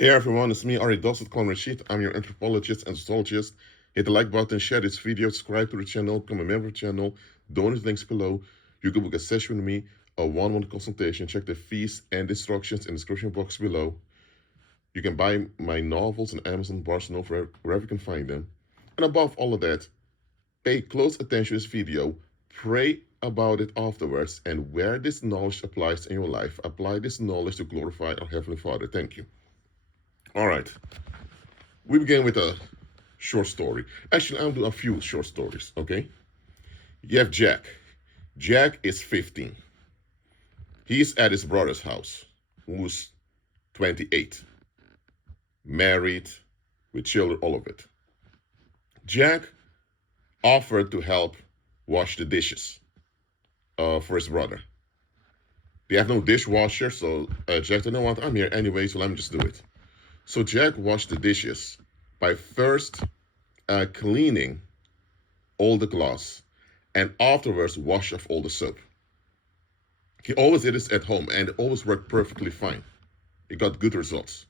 Hey everyone, it's me, Ari Dosset Rashid. I'm your anthropologist and sociologist. Hit the like button, share this video, subscribe to the channel, become a member of the channel, donate links below. You can book a session with me, a one-on-one consultation. Check the fees and instructions in the description box below. You can buy my novels on Amazon, Barnes & Noble, wherever you can find them. And above all of that, pay close attention to this video, pray about it afterwards, and where this knowledge applies in your life, apply this knowledge to glorify our Heavenly Father. Thank you. All right. We begin with a short story. Actually, I'll do a few short stories, okay? You have Jack. Jack is 15. He's at his brother's house, who's 28. Married, with children, all of it. Jack offered to help wash the dishes for his brother. They have no dishwasher, so Jack said, "No, what? I'm here anyway, so let me just do it." So Jack washed the dishes by first cleaning all the glass and afterwards wash off all the soap. He always did this at home and it always worked perfectly fine. He got good results.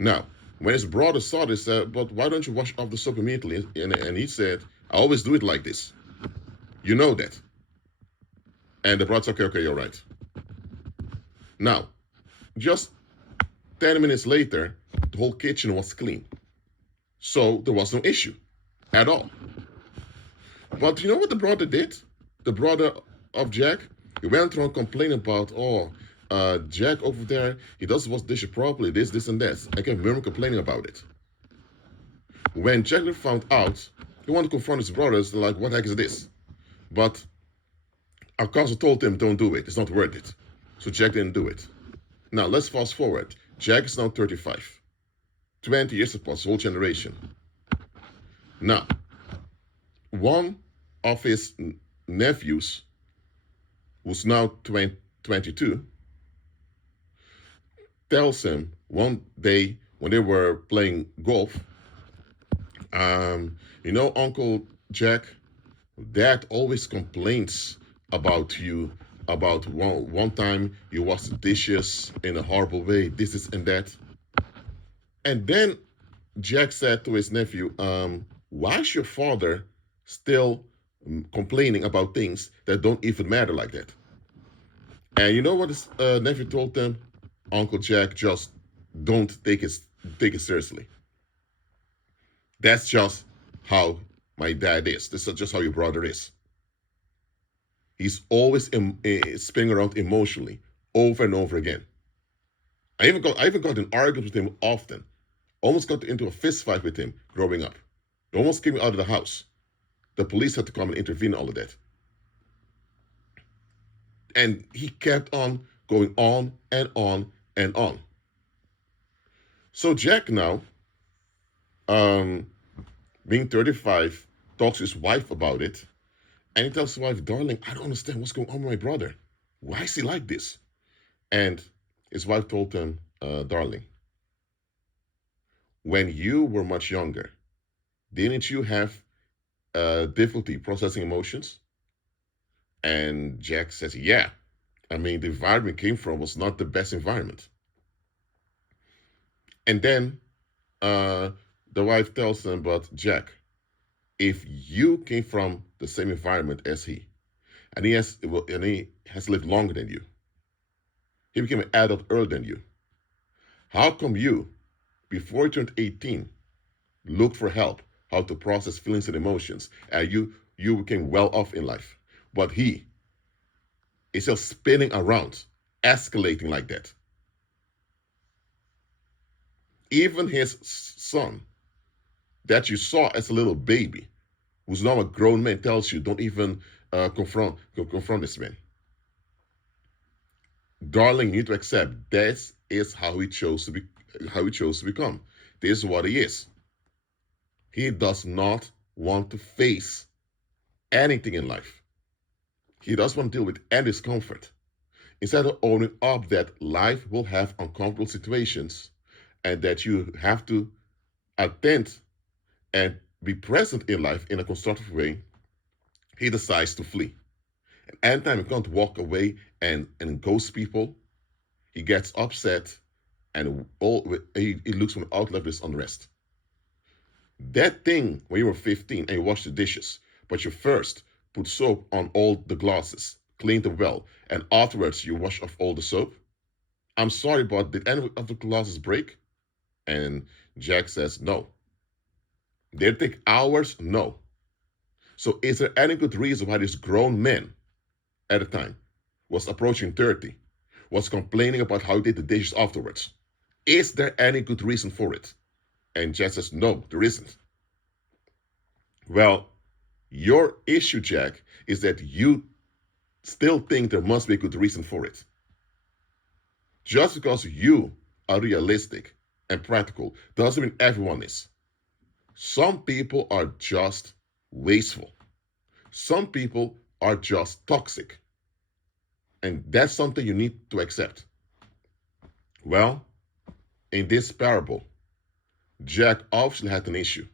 Now, when his brother saw this, but why don't you wash off the soap immediately? And he said, "I always do it like this. You know that." And the brother said, "Okay, you're right." Now, just 10 minutes later, the whole kitchen was clean. So there was no issue at all. But you know what the brother did? The brother of Jack, he went around complaining about, Jack over there, he doesn't wash dishes properly, this, and that. I kept murmuring, complaining about it. When Jack found out, he wanted to confront his brothers, like, what the heck is this? But our cousin told him, don't do it, it's not worth it. So Jack didn't do it. Now, let's fast forward. Jack is now 35. 20 years have passed, whole generation. Now, one of his nephews, who's now 22, tells him one day when they were playing golf, Uncle Jack, Dad always complains about you, about one time you washed the dishes in a horrible way, this and that. And then Jack said to his nephew, why is your father still complaining about things that don't even matter like that? And you know what his nephew told them? Uncle Jack, just don't take it seriously. That's just how my dad is. This is just how your brother is. He's always spinning around emotionally over and over again. I even got in arguments with him often. Almost got into a fist fight with him growing up. He almost kicked me out of the house. The police had to come and intervene in all of that. And he kept on going on and on and on. So Jack now, being 35, talks to his wife about it. And he tells his wife, "Darling, I don't understand what's going on with my brother. Why is he like this?" And his wife told him, "Darling, when you were much younger, didn't you have difficulty processing emotions?" And Jack says, "Yeah. I mean, the environment came from was not the best environment." And then the wife tells him, "But Jack, if you came from the same environment as he, and he has lived longer than you, he became an adult earlier than you. How come you, before you turned 18, looked for help, how to process feelings and emotions, and you became well off in life, but he is still spinning around, escalating like that? Even his son that you saw as a little baby, who's now a grown man, tells you don't even confront this man. Darling, you need to accept this is how he chose to become. This is what he is. He does not want to face anything in life. He doesn't want to deal with any discomfort. Instead of owning up that life will have uncomfortable situations and that you have to attend and be present in life in a constructive way, he decides to flee. And anytime he can't walk away and ghost people, he gets upset and he looks from the outlet of this unrest. That thing when you were 15 and you washed the dishes, but you first put soap on all the glasses, cleaned them well, and afterwards you wash off all the soap. I'm sorry, but did any of the glasses break? And Jack says, no. Did it take hours? No. So is there any good reason why this grown man at the time was approaching 30, was complaining about how he did the dishes afterwards? Is there any good reason for it? And Jack says, no, there isn't. Well, your issue, Jack, is that you still think there must be a good reason for it. Just because you are realistic and practical doesn't mean everyone is. Some people are just wasteful. Some people are just toxic. And that's something you need to accept. Well, in this parable, Jack obviously had an issue.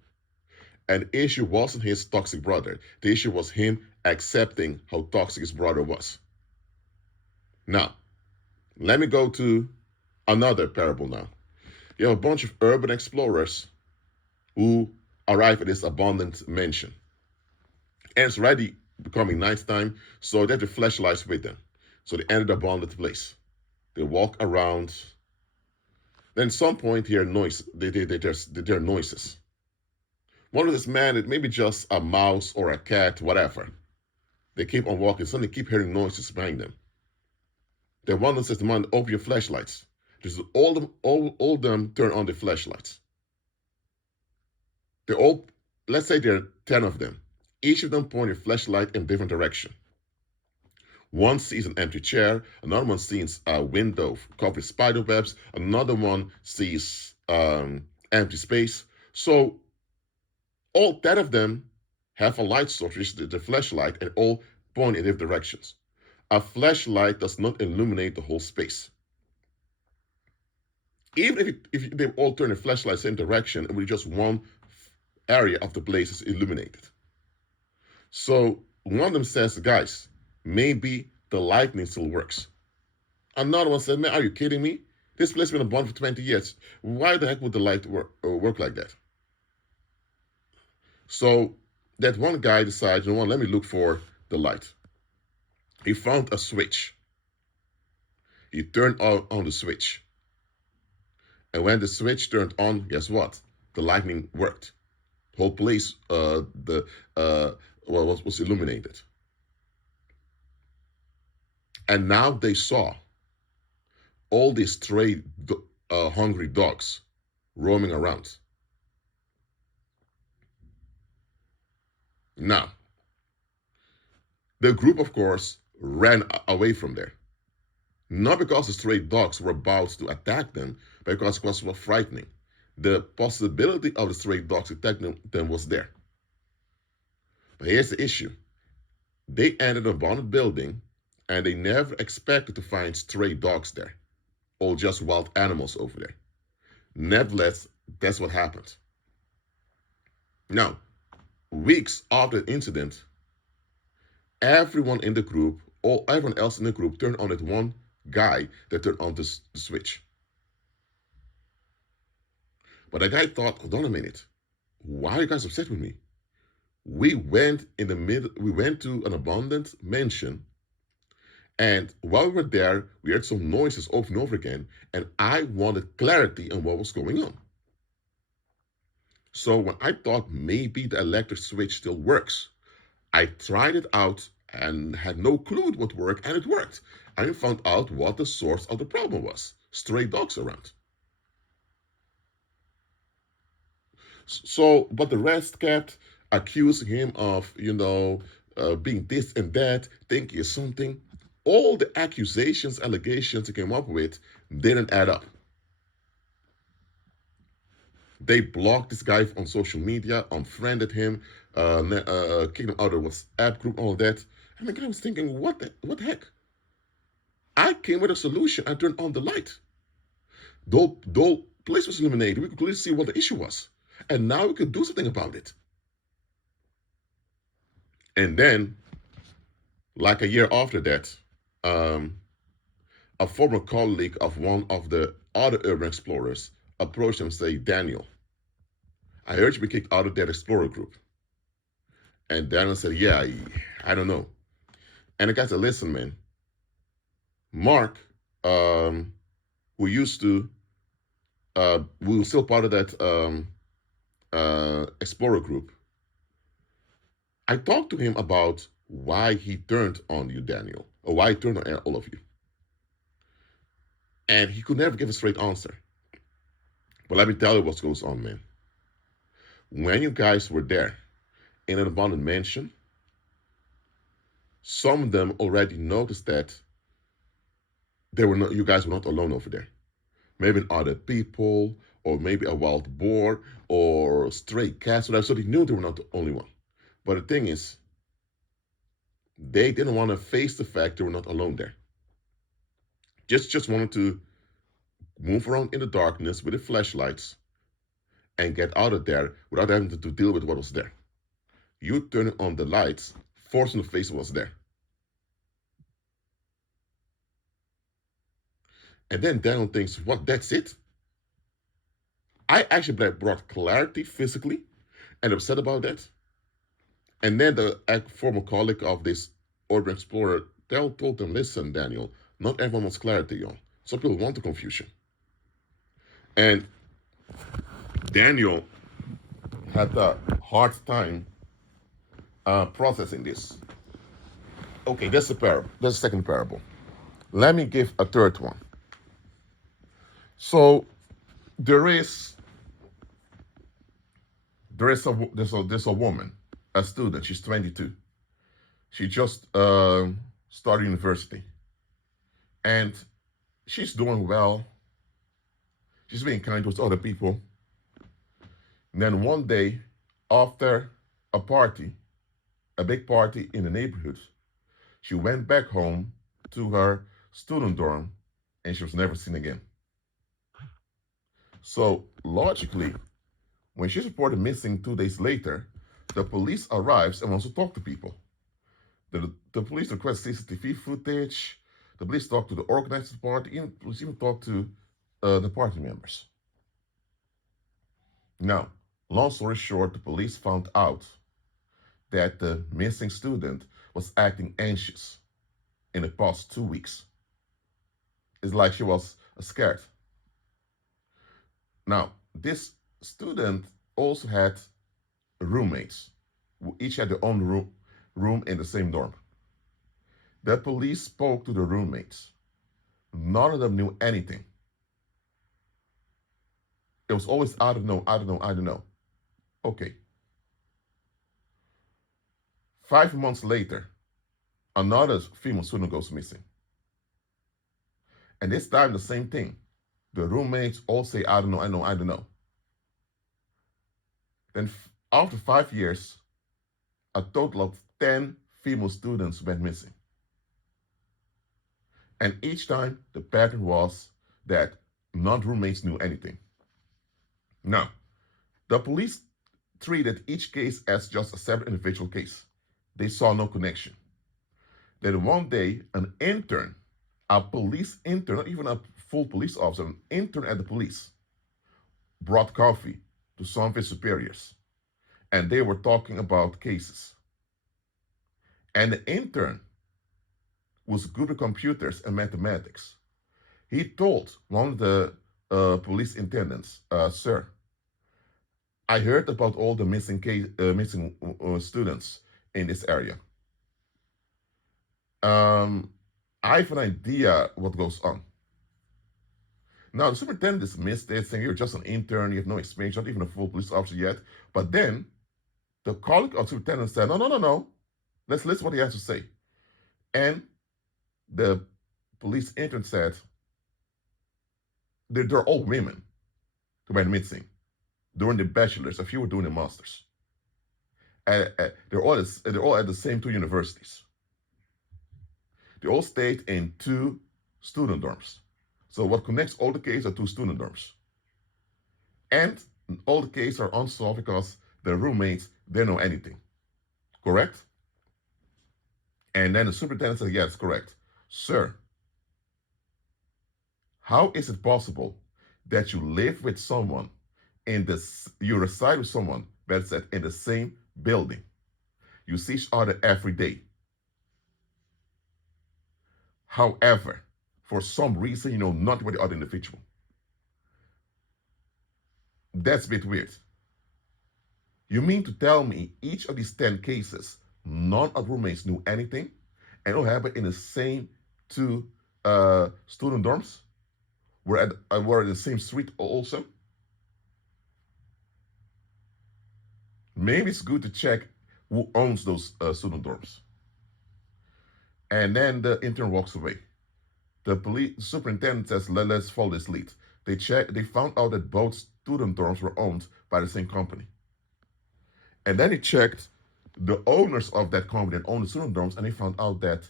And the issue wasn't his toxic brother. The issue was him accepting how toxic his brother was. Now, let me go to another parable now. You have a bunch of urban explorers who arrive at this abandoned mansion. And it's already becoming nighttime, so they have the flashlights with them. So they enter the abandoned place. They walk around. Then at some point, they hear noise. They hear noises. One of this man, it may be just a mouse or a cat, whatever. They keep on walking, suddenly keep hearing noises behind them. Then one of them says to man, open your flashlights. Just all of them turn on the flashlights. They all, let's say there are 10 of them. Each of them point a flashlight in a different direction. One sees an empty chair, another one sees a window covered with spider webs, another one sees empty space. So all 10 of them have a light source, which is the flashlight, and all point in different directions. A flashlight does not illuminate the whole space. Even if they all turn the flashlight the same direction, it will be just one area of the place is illuminated. So one of them says, guys, maybe the lightning still works. Another one said, man, are you kidding me? This place has been abandoned for 20 years. Why the heck would the light work like that? So that one guy decided, you know what, let me look for the light. He found a switch. He turned on the switch. And when the switch turned on, guess what? The lightning worked. The whole place was illuminated. And now they saw all these stray hungry dogs roaming around. Now, the group, of course, ran away from there. Not because the stray dogs were about to attack them, but because it was frightening. The possibility of the stray dogs attacking them was there. But here's the issue. They entered a abandoned building, and they never expected to find stray dogs there, or just wild animals over there. Nevertheless, that's what happened. Now, weeks after the incident, everyone in the group, or everyone else in the group, turned on that one guy that turned on the switch. But the guy thought, hold on a minute, why are you guys upset with me? We went to an abandoned mansion, and while we were there, we heard some noises over and over again, and I wanted clarity on what was going on. So when I thought maybe the electric switch still works, I tried it out and had no clue it would work, and it worked. I found out what the source of the problem was: stray dogs around. So, but the rest kept accusing him of, being this and that, thinking of something. All the allegations he came up with didn't add up. They blocked this guy on social media, unfriended him, kicked him out of the WhatsApp group, all that. And the guy was thinking, what the heck? I came with a solution. I turned on the light. The place was illuminated. We could clearly see what the issue was. And now we could do something about it. And then, like a year after that, a former colleague of one of the other urban explorers approached him and said, Daniel, I heard you be kicked out of that explorer group. And Daniel said, yeah, I don't know. And the guy said, listen, man, Mark, who used to, we were still part of that explorer group. I talked to him about why he turned on you, Daniel, or why he turned on all of you. And he could never give a straight answer. But let me tell you what goes on, man. When you guys were there in an abandoned mansion, some of them already noticed that you guys were not alone over there. Maybe other people, or maybe a wild boar, or stray cats, whatever. So they knew they were not the only one. But the thing is, they didn't want to face the fact they were not alone there. Just wanted to move around in the darkness with the flashlights and get out of there without having to deal with what was there. You turn on the lights, forcing the face what was there. And then Daniel thinks, what, that's it? I actually brought clarity physically and upset about that. And then the former colleague of this urban explorer told them, listen, Daniel, not everyone wants clarity, y'all. Some people want the confusion. And Daniel had a hard time processing this. Okay, that's a parable. That's the second parable. Let me give a third one. So there's a woman, a student. She's 22. She just started university, and she's doing well. She's being kind towards other people. And then one day, after a party, a big party in the neighborhood, she went back home to her student dorm, and she was never seen again. So logically, when she's reported missing 2 days later, the police arrives and wants to talk to people. The police request CCTV footage. The police talk to the organizers of the party. Police even talk to the party members. Now, long story short, the police found out that the missing student was acting anxious in the past 2 weeks. It's like she was scared. Now, this student also had roommates who each had their own room in the same dorm. The police spoke to the roommates. None of them knew anything. It was always, I don't know. Okay. 5 months later, another female student goes missing. And this time, the same thing. The roommates all say, I don't know. Then after 5 years, a total of 10 female students went missing. And each time, the pattern was that none roommates knew anything. Now, the police treated each case as just a separate individual case. They saw no connection. Then one day, an intern, a police intern, not even a full police officer, an intern at the police, brought coffee to some of his superiors. And they were talking about cases. And the intern was good at computers and mathematics. He told one of the police attendants, sir, I heard about all the missing students in this area. I have an idea what goes on. Now, the superintendent dismissed it, saying you're just an intern, you have no experience, not even a full police officer yet. But then the colleague of the superintendent said, no. Let's listen what he has to say. And the police intern said, they're all women who went missing during the bachelor's. A few were doing the master's. They're all at the same 2 universities. They all stayed in 2 student dorms. So what connects all the cases are 2 student dorms. And all the cases are unsolved because the roommates didn't know anything. Correct? And then the superintendent said, yes, correct. Sir, How is it possible that you live with someone you reside with someone that's in the same building? You see each other every day. However, for some reason, you know nothing about the other individual. That's a bit weird. You mean to tell me each of these 10 cases, none of the roommates knew anything, and it all happened in the same two student dorms? Were in the same street also? Maybe it's good to check who owns those student dorms. And then the intern walks away. The superintendent says, let's follow this lead. They found out that both student dorms were owned by the same company. And then he checked the owners of that company that owned the student dorms, and they found out that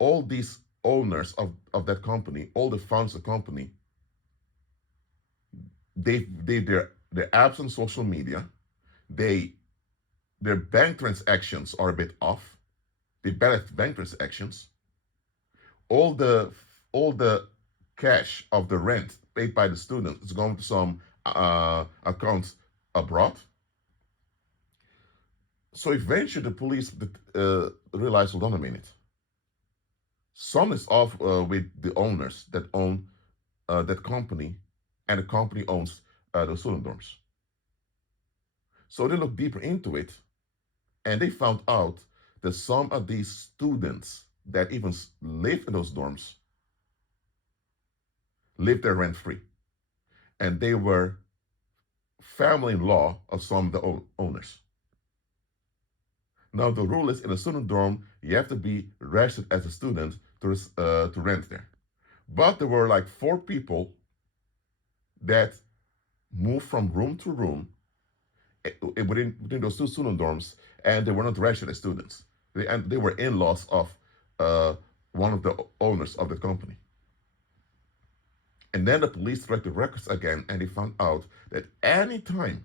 all these owners of that company, all the founders of the company, they're absent on social media. Their bank transactions are a bit off. They bad bank transactions. All the cash of the rent paid by the students is going to some accounts abroad. So eventually the police realized, hold on a minute. Some is off with the owners that own that company, and the company owns the student dorms. So they looked deeper into it, and they found out that some of these students that even live in those dorms lived there rent-free. And they were family-in-law of some of the owners. Now, the rule is in a student dorm, you have to be registered as a student to rent there. But there were like 4 people that moved from room to room within those 2 student dorms, and they were not registered as students. They were in-laws of one of the owners of the company. And then the police checked the records again, and they found out that any time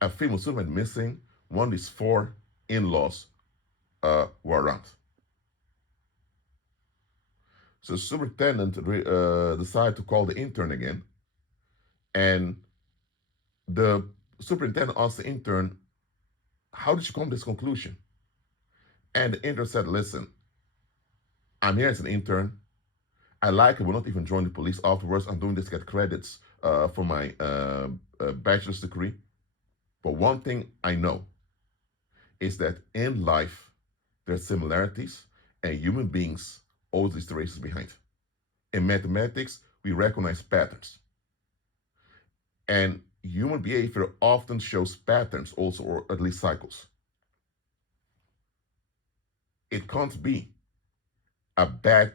a female student went missing, one of these 4 in-laws were around. So the superintendent decided to call the intern again, and the superintendent asked the intern, how did you come to this conclusion? And the intern said, listen, I'm here as an intern. I will not even join the police afterwards. I'm doing this to get credits for my bachelor's degree. But one thing I know is that in life, there are similarities, and human beings always leave traces behind. In mathematics, we recognize patterns. And human behavior often shows patterns also, or at least cycles. It can't be a bad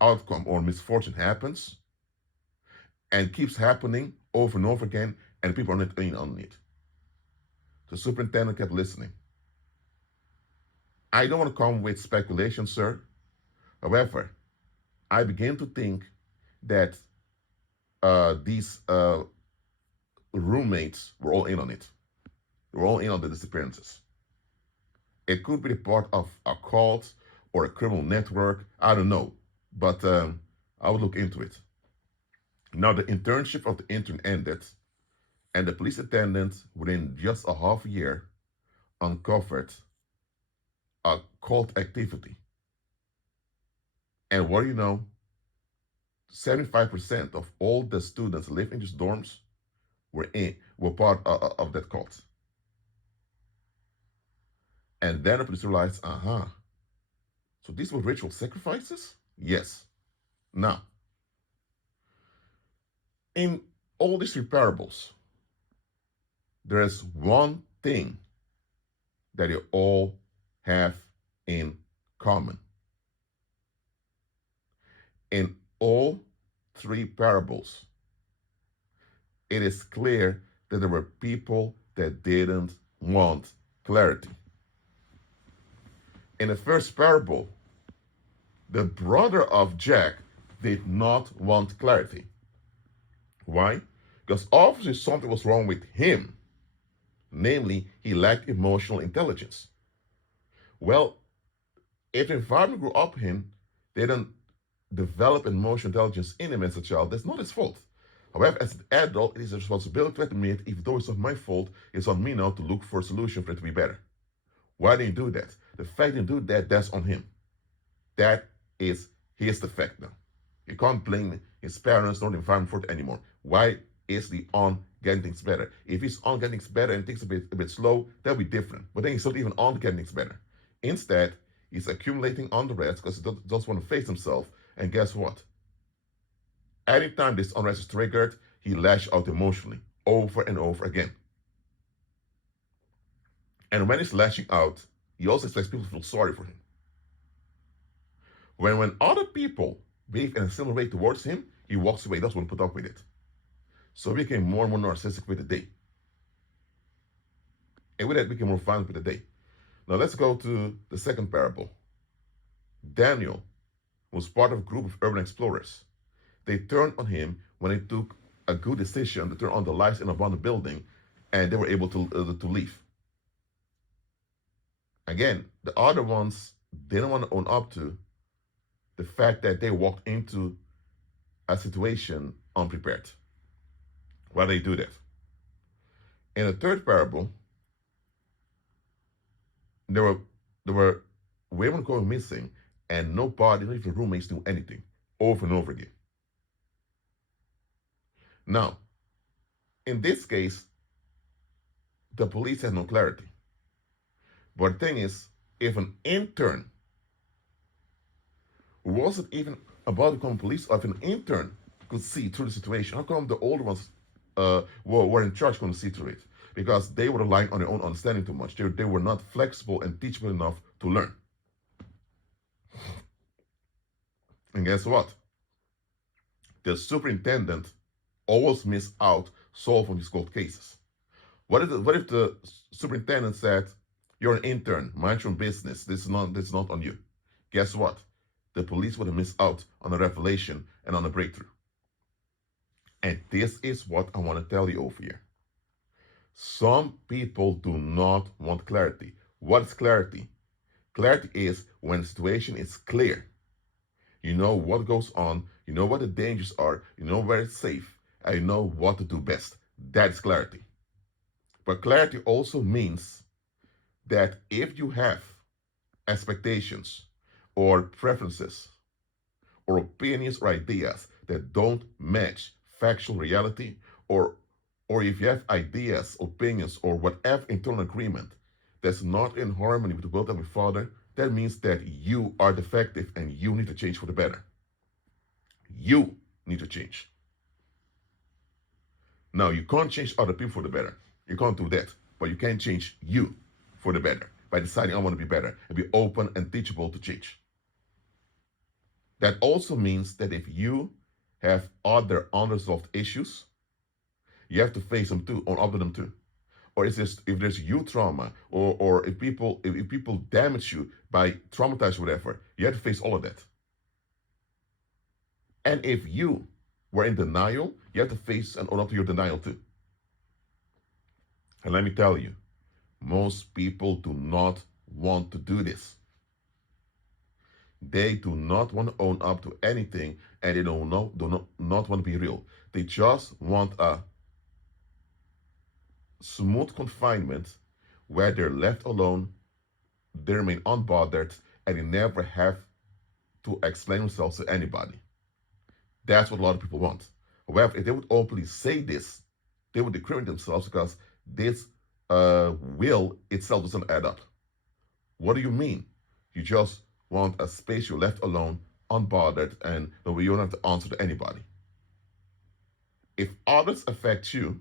outcome or misfortune happens and keeps happening over and over again, and people are not in on it. The superintendent kept listening. I don't want to come with speculation, sir. However, I began to think that these roommates were all in on it. They were all in on the disappearances. It could be part of a cult or a criminal network. I don't know. But I would look into it. Now, the internship of the intern ended, and the police attendant, within just a half year, uncovered a cult activity. And what do you know? 75% of all the students living in these dorms were part of that cult. And then the police realized, so these were ritual sacrifices? Yes. Now, in all these 3 parables, there is one thing that they all have in common. In all 3 parables, it is clear that there were people that didn't want clarity. In the first parable, the brother of Jack did not want clarity. Why? Because obviously something was wrong with him. Namely, he lacked emotional intelligence. Well, if the environment grew up in, they didn't develop emotional intelligence in him as a child, that's not his fault. However, as an adult, it is a responsibility to admit, if though it's not my fault, it's on me now to look for a solution for it to be better. Why didn't he do that? The fact he didn't do that, that's on him. That is his defect now. You can't blame his parents nor the environment for it anymore. Why is he on getting things better? If he's on getting things better and things a bit slow, that'll be different. But then he's not even on getting things better. Instead, he's accumulating unrest because he doesn't want to face himself. And guess what? Anytime this unrest is triggered, he lashes out emotionally over and over again. And when he's lashing out, he also expects people to feel sorry for him. When other people behave in a similar way towards him, he walks away, doesn't want to put up with it. So he became more and more narcissistic with the day. And with that, became more violent with the day. Now let's go to the second parable. Daniel was part of a group of urban explorers. They turned on him when he took a good decision to turn on the lights in a abandoned building, and they were able to leave. Again, the other ones didn't want to own up to the fact that they walked into a situation unprepared. Why do they do that? In the third parable, there were women going missing, and nobody, not even roommates, knew anything, over and over again. Now, in this case, the police had no clarity. But the thing is, if an intern wasn't even about to become police, or if an intern could see through the situation, how come the older ones were in charge couldn't see through it? Because they were relying on their own understanding too much. They were not flexible and teachable enough to learn. And guess what? The superintendent always missed out solving these cold cases. What if the superintendent said, "You're an intern, mind your own business. This is not on you"? Guess what? The police would have missed out on a revelation and on a breakthrough. And this is what I want to tell you over here. Some people do not want clarity. What is clarity? Clarity is when the situation is clear. You know what goes on, you know what the dangers are, you know where it's safe, and you know what to do best. That's clarity. But clarity also means that if you have expectations or preferences or opinions or ideas that don't match factual reality, or if you have ideas, opinions, or whatever internal agreement that's not in harmony with the will of your Father, that means that you are defective and you need to change for the better. You need to change. Now, you can't change other people for the better. You can't do that. But you can change you for the better by deciding I want to be better and be open and teachable to change. That also means that if you have other unresolved issues, you have to face them too, or up with them too. Or if there's you trauma, or if people damage you by traumatizing whatever, you have to face all of that. And if you were in denial, you have to face and own up to your denial too. And let me tell you, most people do not want to do this. They do not want to own up to anything, and they do not want to be real. They just want a smooth confinement where they're left alone, they remain unbothered, and they never have to explain themselves to anybody. That's what a lot of people want. However, if they would openly say this, they would discriminate themselves, because this will itself doesn't add up. What do you mean? You just want a space you're left alone, unbothered, and you don't have to answer to anybody. If others affect you,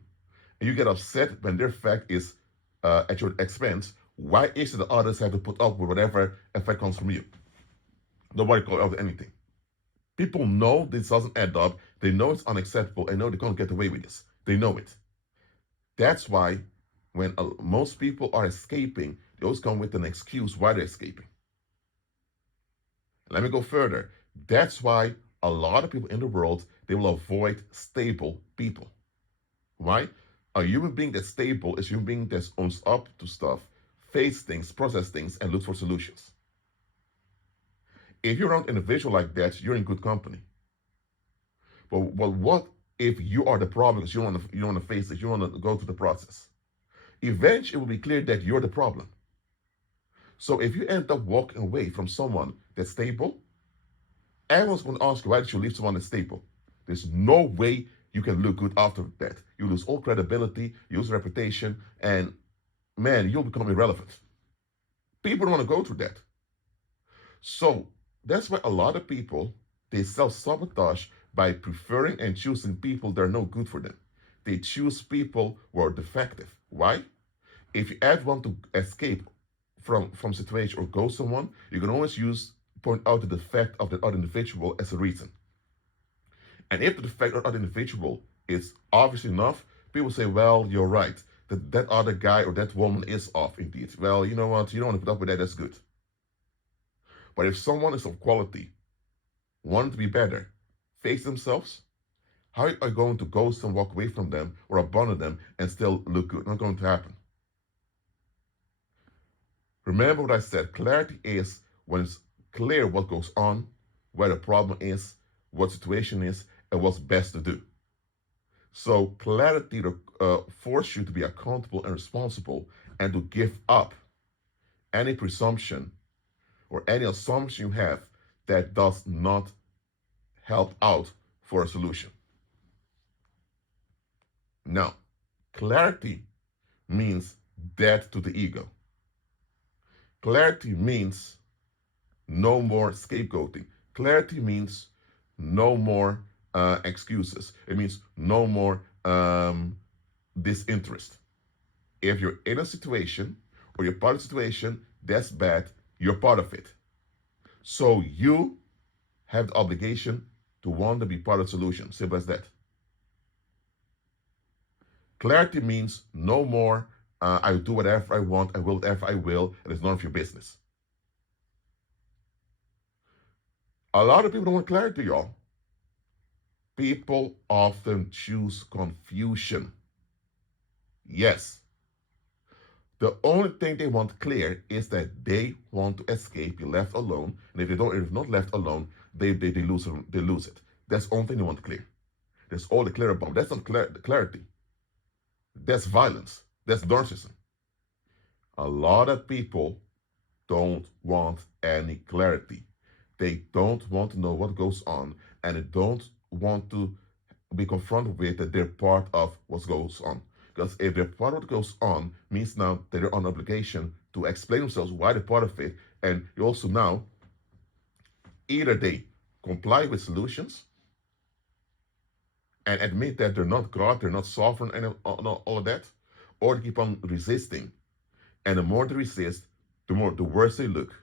and you get upset when their effect is at your expense, why is it that others have to put up with whatever effect comes from you? Nobody calls out anything. People know this doesn't add up. They know it's unacceptable, and know they can't get away with this. They know it. That's why when most people are escaping, they always come with an excuse why they're escaping. Let me go further. That's why a lot of people in the world, they will avoid stable people. Why? A human being that's stable is a human being that owns up to stuff, face things, process things, and looks for solutions. If you're around an individual like that, you're in good company. But what if you are the problem because you don't want to face it, you don't want to go through the process? Eventually, it will be clear that you're the problem. So if you end up walking away from someone that's stable, everyone's going to ask you, why did you leave someone that's stable? There's no way you can look good after that. You lose all credibility, you lose reputation, and man, you'll become irrelevant. People don't want to go through that. So that's why a lot of people, they self-sabotage by preferring and choosing people that are no good for them. They choose people who are defective. Why? If you ever want to escape from situation or go someone, you can always point out the defect of that other individual as a reason. And if the defect of the other individual is obvious enough, people say, well, you're right. That other guy or that woman is off indeed. Well, you know what? You don't want to put up with that. That's good. But if someone is of quality, wanting to be better, face themselves, how are you going to ghost and walk away from them or abandon them and still look good? Not going to happen. Remember what I said. Clarity is when it's clear what goes on, where the problem is, what situation is, and what's best to do. So clarity forces you to be accountable and responsible and to give up any presumption or any assumption you have that does not help out for a solution. Now, clarity means death to the ego. Clarity means no more scapegoating. Clarity means no more excuses. It means no more disinterest. If you're in a situation or you're part of a situation that's bad, you're part of it. So you have the obligation to want to be part of the solution. Simple as that. Clarity means no more, I do whatever I want, I will whatever I will, and it's none of your business. A lot of people don't want clarity, y'all. People often choose confusion. Yes. The only thing they want clear is that they want to escape, be left alone. And if not left alone, they lose it. That's the only thing they want clear. That's all they clear about. That's not clarity. That's violence. That's narcissism. A lot of people don't want any clarity. They don't want to know what goes on, and they don't want to be confronted with that they're part of what goes on. Because if they're part of what goes on, means now that they're on obligation to explain themselves why they're part of it, and you also now either they comply with solutions and admit that they're not God, they're not sovereign, and all of that, or they keep on resisting. And the more they resist, the worse they look,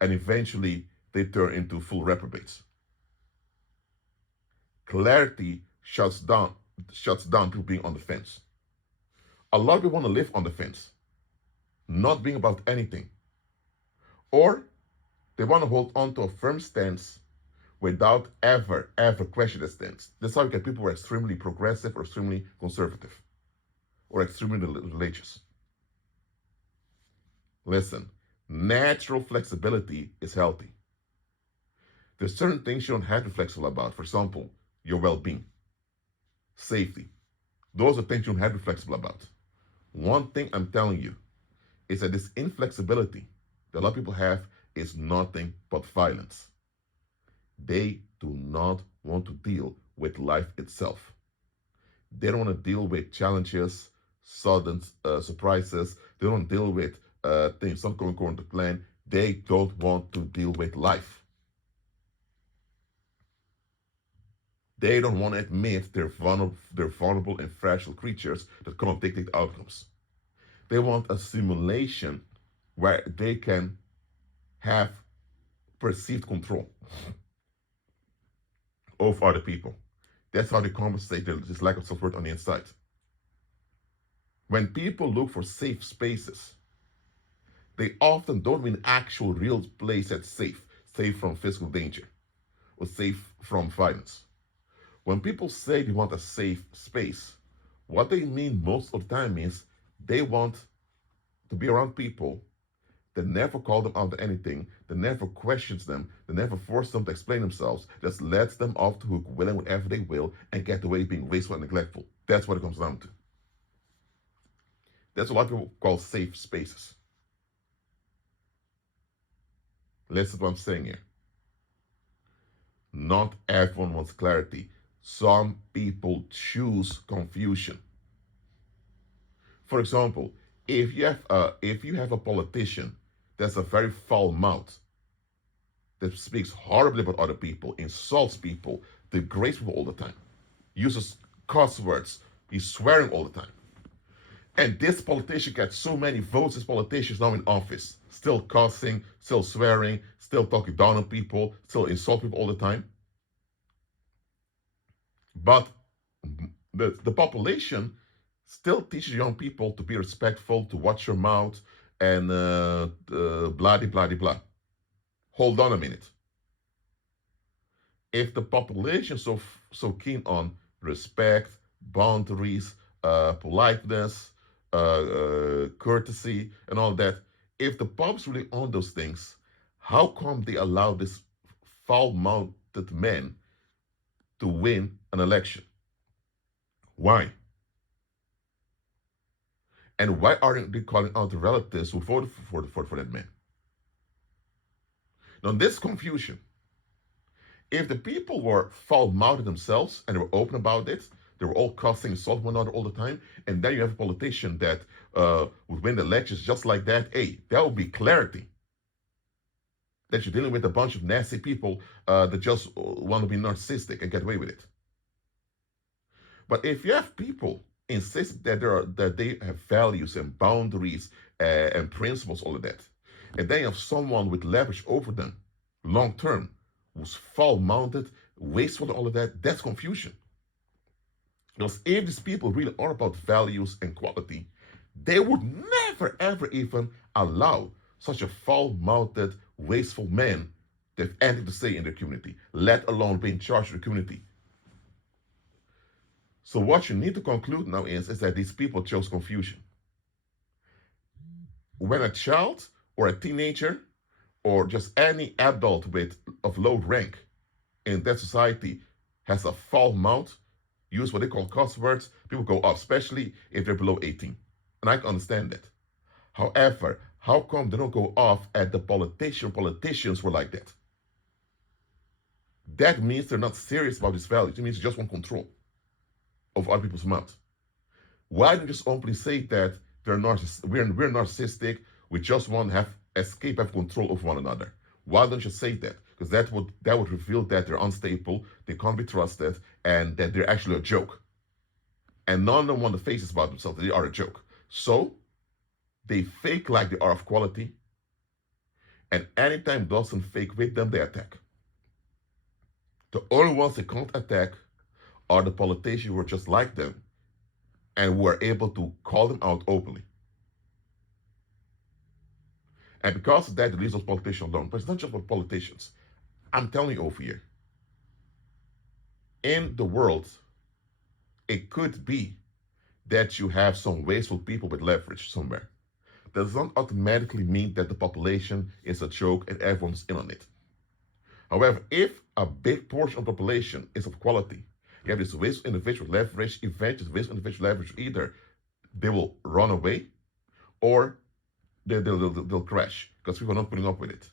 and eventually they turn into full reprobates. Clarity shuts down people being on the fence. A lot of people want to live on the fence, not being about anything. Or they want to hold on to a firm stance without ever questioning the stance. That's how you get people who are extremely progressive or extremely conservative or extremely religious. Listen, natural flexibility is healthy. There's certain things you don't have to be flexible about. For example, your well-being, safety. Those are things you don't have to be flexible about. One thing I'm telling you is that this inflexibility that a lot of people have is nothing but violence. They do not want to deal with life itself. They don't want to deal with challenges, sudden surprises. They don't deal with things not going according to plan. They don't want to deal with life. They don't want to admit they're vulnerable and fragile creatures that cannot dictate outcomes. They want a simulation where they can have perceived control over other people. That's how they compensate this lack of support on the inside. When people look for safe spaces, they often don't mean actual real place that's safe from physical danger or safe from violence. When people say they want a safe space, what they mean most of the time is they want to be around people They never call them out to anything. They never questions them. They never force them to explain themselves. Just lets them off the hook, willing whatever they will, and get away being wasteful and neglectful. That's what it comes down to. That's what a lot of people call safe spaces. Listen to what I'm saying here. Not everyone wants clarity. Some people choose confusion. For example, if you have a politician that's a very foul mouth, that speaks horribly about other people, insults people, degrades people all the time, uses cuss words, he's swearing all the time. And this politician gets so many votes as politicians now in office, still cussing, still swearing, still talking down on people, still insult people all the time. But the population still teaches young people to be respectful, to watch your mouth, and blah, blah, blah. Hold on a minute. If the population is so keen on respect, boundaries, politeness, courtesy, and all that, if the pop's really on those things, how come they allow this foul-mouthed man to win an election? Why? And why aren't they calling out the relatives who voted for that man? Now, this confusion, if the people were foul-mouthed themselves and they were open about it, they were all cussing, insulting one another all the time, and then you have a politician that would win the elections just like that, hey, that would be clarity. That you're dealing with a bunch of nasty people that just want to be narcissistic and get away with it. But if you have people insist that they have values and boundaries and principles, all of that, and then you have someone with leverage over them, long term, who's foul-mouthed, wasteful, and all of that, that's confusion. Because if these people really are about values and quality, they would never, ever even allow such a foul-mouthed, wasteful man to have anything to say in their community, let alone be in charge of the community. So what you need to conclude now is that these people chose confusion. When a child or a teenager or just any adult of low rank in that society has a foul mouth, use what they call cuss words, people go off, especially if they're below 18. And I can understand that. However, how come they don't go off at the politicians were like that? That means they're not serious about these values. It means they just want control of other people's mouth. Why don't you just openly say that we're narcissistic, we just want to have control over one another? Why don't you say that? Because that would reveal that they're unstable, they can't be trusted, and that they're actually a joke. And none of them want to face this about themselves, that they are a joke. So they fake like they are of quality, and anytime doesn't fake with them, they attack. The only ones they can't attack are the politicians who are just like them and who are able to call them out openly. And because of that, it leaves those politicians alone. But it's not just about politicians. I'm telling you over here, in the world, it could be that you have some wasteful people with leverage somewhere. That does not automatically mean that the population is a joke and everyone's in on it. However, if a big portion of the population is of quality, you have this wasteful individual leverage, eventually this wasteful individual leverage, either they will run away or they'll crash because people are not putting up with it.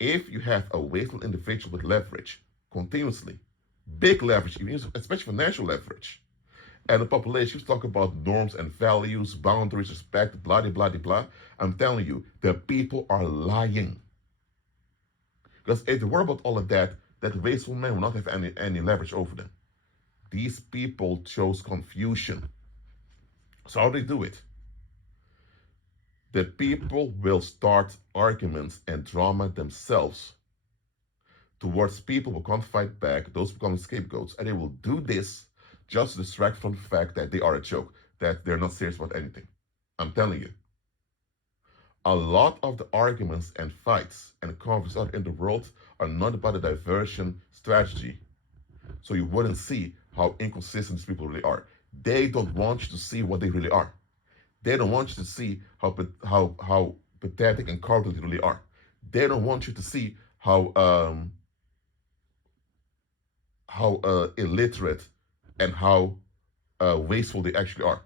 If you have a wasteful individual with leverage continuously, big leverage, especially financial leverage, and the population talk about norms and values, boundaries, respect, blah, blah, blah, blah, I'm telling you, the people are lying. Because if they were about all of that, that wasteful man will not have any leverage over them. These people chose confusion. So how do they do it? The people will start arguments and drama themselves towards people who can't fight back, those become scapegoats, and they will do this just to distract from the fact that they are a joke, that they're not serious about anything. I'm telling you. A lot of the arguments and fights and conflicts out in the world are not about a diversion strategy. So you wouldn't see how inconsistent these people really are. They don't want you to see what they really are. They don't want you to see how pathetic and cowardly they really are. They don't want you to see how illiterate and how wasteful they actually are.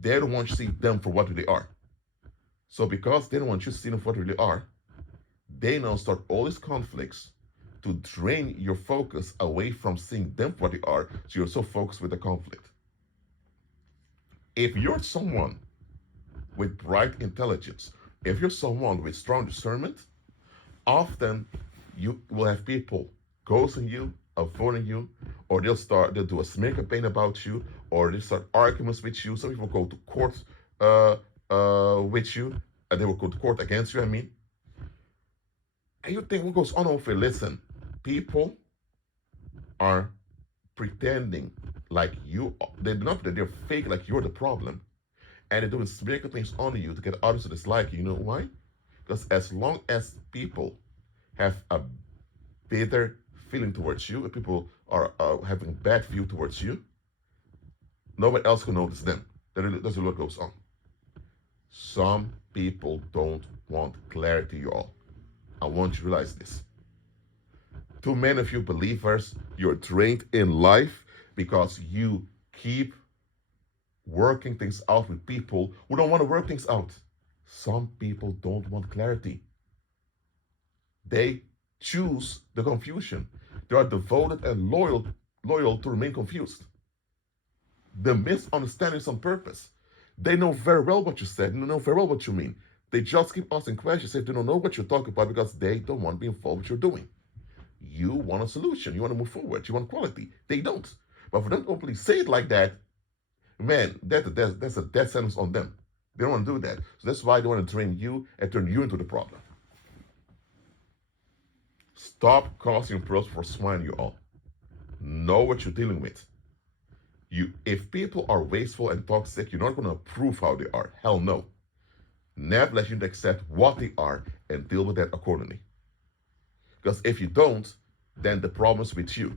They don't want you to see them for what they are. So because they don't want you to see them for what they really are, they now start all these conflicts to drain your focus away from seeing them for what they are, so you're so focused with the conflict. If you're someone with bright intelligence, if you're someone with strong discernment, often you will have people ghosting you, avoiding you, or they'll do a smear campaign about you, or they start arguments with you. Some people go to court with you, and they will go to court against you. And you think what goes on over here? Listen, people are pretending like they're fake, like you're the problem, and they're doing smear things on you to get others to dislike you. You know why? Because as long as people have a bitter feeling towards you, and people are having a bad view towards you, nobody else can notice them. That's what goes on. Some people don't want clarity, y'all. I want you to realize this. Too many of you believers, you're drained in life because you keep working things out with people who don't want to work things out. Some people don't want clarity. They choose the confusion. They are devoted and loyal to remain confused. The misunderstandings on purpose. They know very well what you said, they know very well what you mean. They just keep asking questions if they don't know what you're talking about because they don't want to be involved with what you're doing. You want a solution, you want to move forward, you want quality. They don't. But for them to openly say it like that, man, that's a death sentence on them. They don't want to do that. So that's why they want to drain you and turn you into the problem. Stop causing pearls for swine, you all. Know what you're dealing with. If people are wasteful and toxic, you're not going to approve how they are. Hell no. Nevertheless, you need to accept what they are and deal with that accordingly. Because if you don't, then the problem is with you.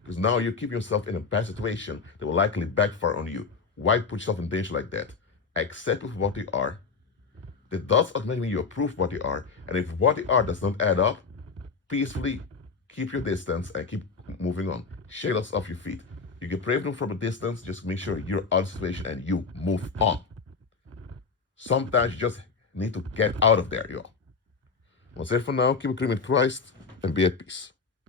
Because now you keep yourself in a bad situation that will likely backfire on you. Why put yourself in danger like that? Accept it for what they are. That does automatically mean you approve what they are. And if what they are does not add up, peacefully keep your distance and keep moving on. Shake us off your feet. You can pray for them from a distance, just make sure you're out of the situation and you move on. Sometimes you just need to get out of there, y'all. That's it for now. Keep agreeing with Christ and be at peace.